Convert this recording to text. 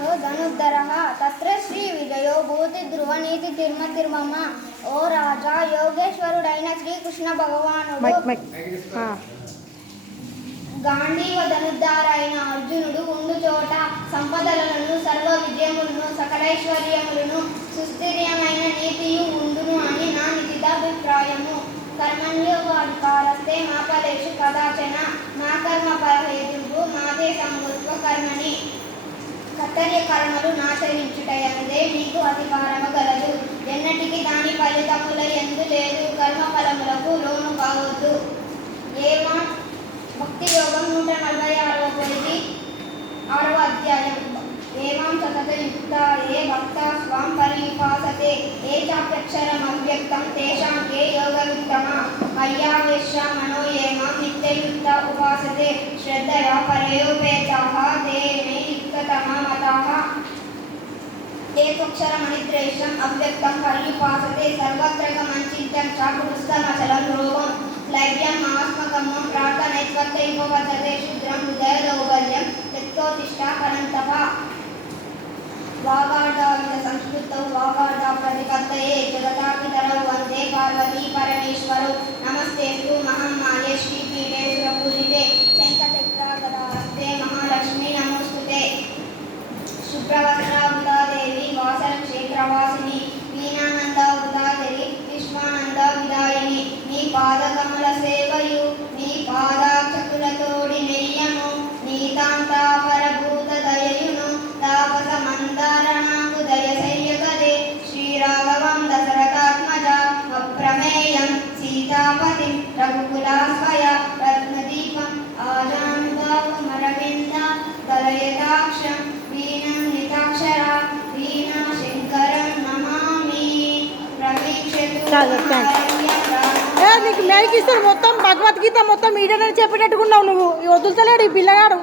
ख्यातो धनुर्धरः तत्र श्री विजयो भूति ध्रुव नीति तिर्म तिर्मम ఓ రాజా యోగేశ్వరుడైన శ్రీకృష్ణ భగవానుడు గాంధీవ ధనుర్ధారైన అర్జునుడు ఉండు చోట సంపదలను సర్వ విజయములను సకలైశ్వర్యములను సుస్థిర్యమైన నీతియు ఉండును అని నా నిశ్చితాభిప్రాయము. కర్మణ్యోపాధికారస్తే మా ఫలేషు కదాచన మా కర్మ ఫలహేతువు మాదే సంభూత్వ కర్మని. కర్తవ్య కర్మలు నాచరించుటయందే మీకు అధికారము గలదు. ఎన్నటికి దాని ఫలితముల యందు లేదు. కర్మ ఫలములకు లోను కావద్దు. ఏమా భక్తి యోగం 146వ అధ్యాయం. ఏమాం సతత యుక్త ఏ భక్త స్వాం పరిపాసతే ఏ చాప్యక్షరం అవ్యక్తం తేషాం కే యోగవిత్తమా మయ్యావేశ్య మనో ఏమాం నిత్యయుక్త ఉపాసతే శ్రద్ధయా పరయోపేతాః తే మే యుక్తతమా మతాః. ఏకక్షరమనిద్రేషం అవ్యక్తం పర్యుపాసతే సర్వత్రగమంచిత్యం చ పురుస్తమచలం రోగం లైవ్యం ఆత్మకమ్మం ప్రార్థనైత్వత్తైపవర్తతే శుద్రం హృదయ దౌర్బల్యం యత్తోతిష్ట పరంతప. వాగార్ధావిద సంస్కృతౌ వాగార్ధ ప్రతిపత్తయే జగతాపితరౌ వందే పార్వతీ పరమేశ్వరౌ నమస్తేస్తు మహమ్మాయే శ్రీపీఠే సురపూజితే శంఖచక్రాగదాహస్తే మహాలక్ష్మీ నమోస్తుతే. శుభ్రవస్త్రావృతాదేవి వాసర క్షేత్రవాసిని వీణానందావృతాదేవి విశ్వానంద విదాయిని. నీ పాదకమల సేవయు నీ పాదాక్షకులతోడి నెయ్యము నీతాంతాపరభూత దయయును తాపస మందారణకు దయసయ్యకదే. శ్రీరాఘవం దశరథాత్మజ అప్రమేయం సీతాపతిం రఘుకులాస్వయ రత్నదీపం ఆజానుబాహుమరవింద దలయదాక్షం వీణం నితాక్షర వీణా శంకరం నమామి. ప్రవీక్షతు నీకు మేకిస్తాడు మొత్తం భగవద్గీత మొత్తం ఈడనని చెప్పేటట్టుకున్నావు నువ్వు. వదులుతలేడు ఈ పిల్లగాడు.